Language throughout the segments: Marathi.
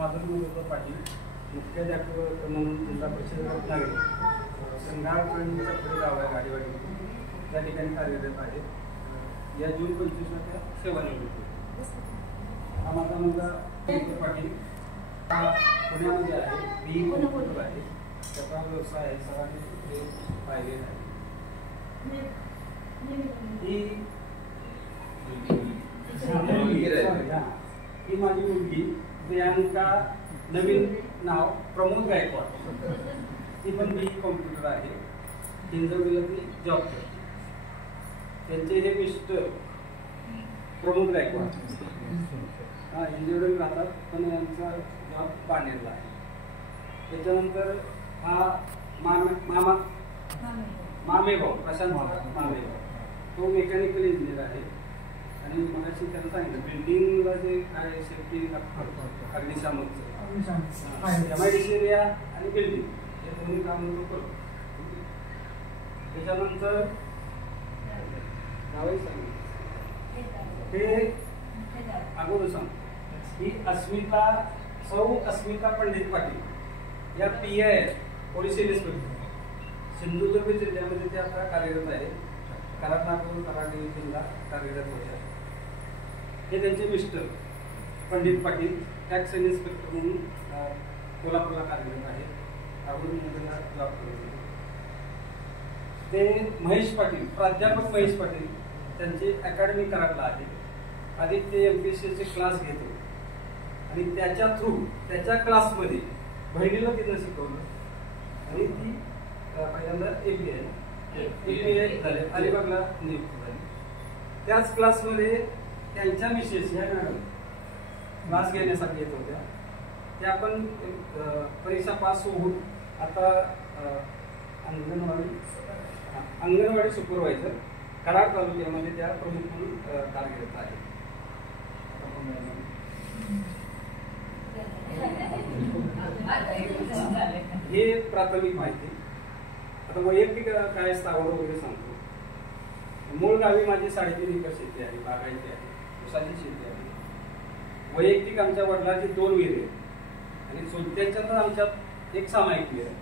माधुरी पाटील मुख्याध्यापक म्हणून जिल्हा परिषद रत्नागिरी संघाकरांच्या पुढे गाव आहे गाडीवाडी त्या ठिकाणी कार्यरत आहे. या जून 25 त्या सेवानिवृत्त. हा माझा मुलगा पाटील हा पुण्यामध्ये आहे, बी कॉम्प्युटर आहे. त्याचा व्यवसाय आहे सरांनी पाहिलेला आहे. ही माझी मुलगी प्रियांका, नवीन नाव प्रमोद गायकवाड. ती पण बी कॉम्प्युटर आहे, हिंजवडीला ती जॉब करते. त्यांचे हे मिस्टर प्रमोद गायकवाड हा हिंजवडीला राहतात, पण यांचा जॉब पाण्याला आहे. त्याच्यानंतर हा मामेभाऊ प्रशांत मामेभाऊ, तो मेकॅनिकल इंजिनियर आहे. आणि मगाशी त्यांना सांगितलं बिल्डिंगला जे काय सेफ्टी अग्निशामकचं MIDC एरिया आणि बिल्डिंग हे दोन्ही काम तो करतो. त्याच्यानंतर नावही सांगितलं हे अगोदर सांग ही अस्मिता, सौ अस्मिता पंडित पाटील या PI पोलीस इन्स्पेक्टर सिंधुदुर्ग जिल्ह्यामध्ये ते आता कार्यरत आहे. कराड नागपूर कराड डिव्हिजनला कार्यरत होते. हे त्यांचे mister Pandit Patil tax inspector म्हणून कोल्हापूरला कार्यरत आहे. अगोदर जॉब करत होते. ते महेश पाटील, प्राध्यापक महेश पाटील, त्यांची अकॅडमी कराडला आहे. आधी ते MPSCचे क्लास घेत होते आणि त्याच्या थ्रू त्याच्या क्लासमध्ये बहिणीला तिथं शिकवलं आणि ती पहिल्यांदा API झाले, अलिबागला नियुक्त झाली. त्याच क्लासमध्ये त्यांच्या मिसेस ह्या मॅडम क्लास घेण्यासाठी येत होत्या. त्या पण परीक्षा पास होऊन आता अंगणवाडी सुपरवायझर कराड तालुक्यामध्ये त्या प्रमुख म्हणून कार्यरत आहे. हे प्राथमिक माहिती. आता वैयक्तिक काय स्थावर वगैरे सांगतो. मूळ गावी माझी 3.5 एकर शेती आहे, बागायती आहे, उसाची शेती आहे. वैयक्तिक आमच्या वडिलांची 2 विहिरी आणि चुलत्यांच्या तर आमच्यात एक सामायिक विहीर आहे.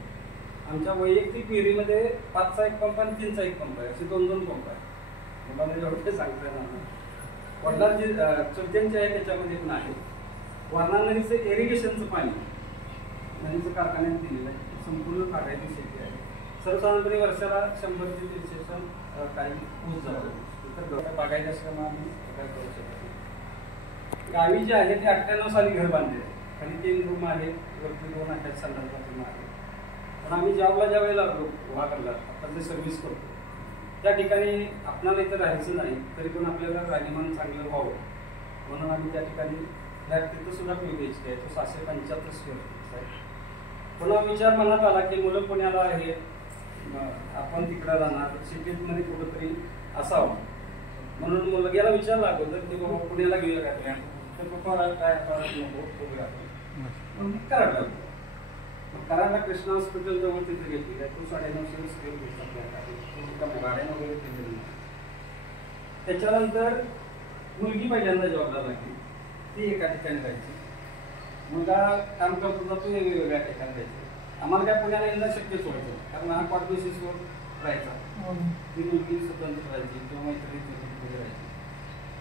आमच्या वैयक्तिक विहिरीमध्ये 5चा एक पंप आणि 3चा एक पंप आहे, असे 2-2 पंप आहे. मला एवढं सांगता येणार. वडिलांची चुलत्यांची आहे त्याच्यामध्ये पण आहे. वारणा नदीचं इरिगेशनचं पाणी नदीचं कारखान्यात दिलेलं आहे. संपूर्ण बागायती शेती आहे. सर्वसाधारणपणे वर्षाला 100 ते 300 टन काही ऊस जातो. इतर बागायती असल्यामुळे आम्ही काय करू शकतो. गावी जे आहे ते 98 साली घर बांधले आहे. खाली 3 रूम आहे, वरती 2 अटॅच संडास बाथरूम आहे. पण आम्ही जॉबला ज्या वेळेला उभा करला आता जे सर्व्हिस करतो त्या ठिकाणी आपल्याला इथं राहायचं नाही, तरी पण आपल्याला राहणीमान चांगलं व्हावं म्हणून आम्ही त्या ठिकाणी फ्लॅट तिथं सुद्धा PBHK आहे, तो 775 स्क्वेअर फीट आहे. पुन्हा विचार मनात आला की मुलं पुण्याला आहे, आपण तिकडं राहणार, सिटीमध्ये कुठंतरी असावं म्हणून मुलग्याला विचार लागतो की बाबा पुण्याला घेऊया काय प्लॅन. तर पप्पा काय नको बघूया मग कराडला. कराडला कृष्णा हॉस्पिटल जवळ तिथे घेतली आहे. तो 950 स्क्वेअर फीटचा फ्लॅट आहे. गाड्यानं वगैरे केलेली. त्याच्यानंतर मुलगी पहिल्यांदा जॉबला लागली, ती एका ठिकाणी राहायची. मुलगा काम करत होता, तो वेगवेगळ्या ठिकाणी राहायचे. आम्हाला काय पुण्याला येणं शक्यच व्हायचं कारण हा क्वार्टर बेसिसवर राहायचा. ती मुलगी स्वतंत्र राहायची किंवा मैत्रिणी राहायची.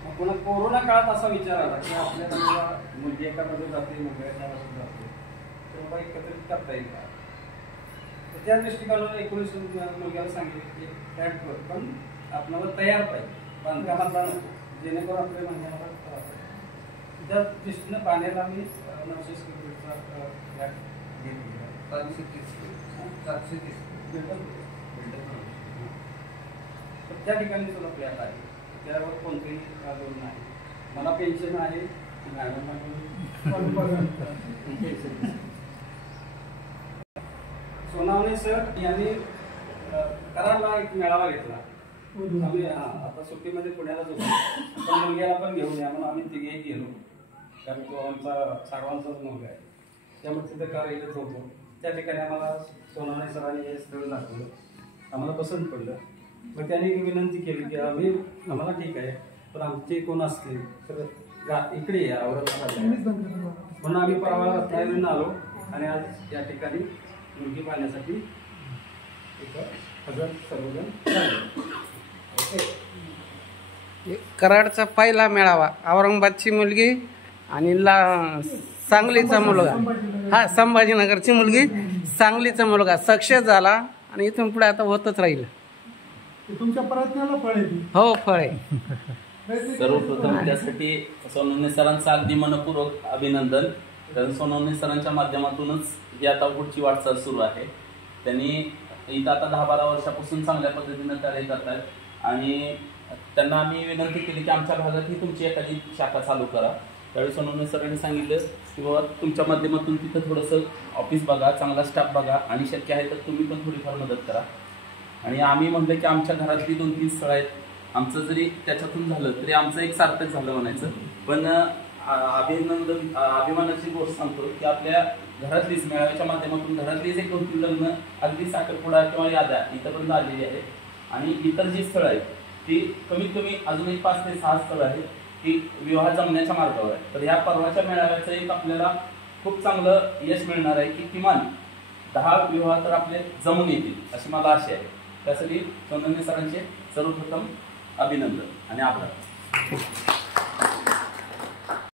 मग पुन्हा कोरोना काळात असा विचार आला की आपल्याला मुलगी एका बाजूला जाते, मुलगा एका बाजूला जाते, तर बाबा एकत्रित करता येईल का. तर त्या दृष्टिकोनाला 19 मुलग्याला सांगितलं की फ्लॅटवर पण आपल्याला तयार पाहिजे, बांधकामातला नको, जेणेकरून आपल्या बांधकामाला त्रास आहे. त्या दृष्टीनं पाण्याला आम्ही 900 स्क्वेअर फीटचा फ्लॅट घेतला. 730 त्या ठिकाणी सुद्धा फ्लॅट आहे. त्यावर कोणतेही लोन नाही. मला पेन्शन आहे, सोनावणे सर यांनी कराडला एक मेळावा घेतला. आम्ही आता सुट्टीमध्ये पुण्याला जाऊ, पण मुलग्याला पण घेऊन या म्हणून आम्ही तिघेही गेलो. कारण तो आमचा साडवांचाच मुलगा आहे, त्यामुळे तिथे कार्यरत होतो. त्या ठिकाणी आम्हाला सोनावणे सरांनी हे स्थळ दाखवलं, आम्हाला पसंत पडलं. मग त्यांनी विनंती केली की आम्हाला ठीक आहे, पण आमचे कोण असतील तर इकडे या औरंगाबाद म्हणून आम्ही परवा रत्नागिरीहून आलो आणि आज या ठिकाणी मुलगी पाहण्यासाठी हजर सर्वजण. कराडचा पहिला मेळावा, औरंगाबादची मुलगी आणि सांगलीचा मुलगा, हा संभाजीनगरची मुलगी, सांगलीचा मुलगा सक्सेस झाला आणि इथून पुढे आता होतच राहील. तुमच्या प्रयत्नाला फळ आहे. हो, फळ आहे. सर्वप्रथम त्यासाठी सोनवणे सरांचं अगदी मनपूर्वक अभिनंदन. कारण सोनवणे सरांच्या माध्यमातूनच ही आता पुढची वाटचाल सुरू आहे. त्यांनी इथं आता 10-12 वर्षापासून चांगल्या पद्धतीनं कार्य करतात आणि त्यांना आम्ही विनंती केली की आमच्या भागात ही तुमची एखादी शाखा चालू करा. त्यावेळी सोनवणे सरांनी सांगितलं की बाबा तुमच्या माध्यमातून तिथं थोडंसं ऑफिस बघा, चांगला स्टाफ बघा आणि शक्य आहे तर तुम्ही पण थोडीफार मदत करा. आणि आम्ही म्हटलं की आमच्या घरातली 2-3 स्थळं आहेत, आमचं जरी त्याच्यातून झालं तरी आमचं एक सार्थक झालं म्हणायचं. पण अभिमानाची गोष्ट सांगतो की आपल्या घरातलीच मेळाव्याच्या माध्यमातून घरातलीच एक 2-3 लग्न अगदी साखरपुडा किंवा याद्या इथंपर्यंत आलेली आहेत. आणि इतर जी स्थळं आहेत ती कमीत कमी अजून एक 5 ते 6 स्थळं आहेत की विवाह जमण्याच्या मार्गावर आहे. तर ह्या परवाच्या मेळाव्याचं एक आपल्याला खूप चांगलं यश मिळणार आहे की किमान 10 विवाह तर आपले जमून येतील अशी मला आशा आहे. त्यासाठी सोनवणे सरांचे सर्वप्रथम अभिनंदन आणि आभार.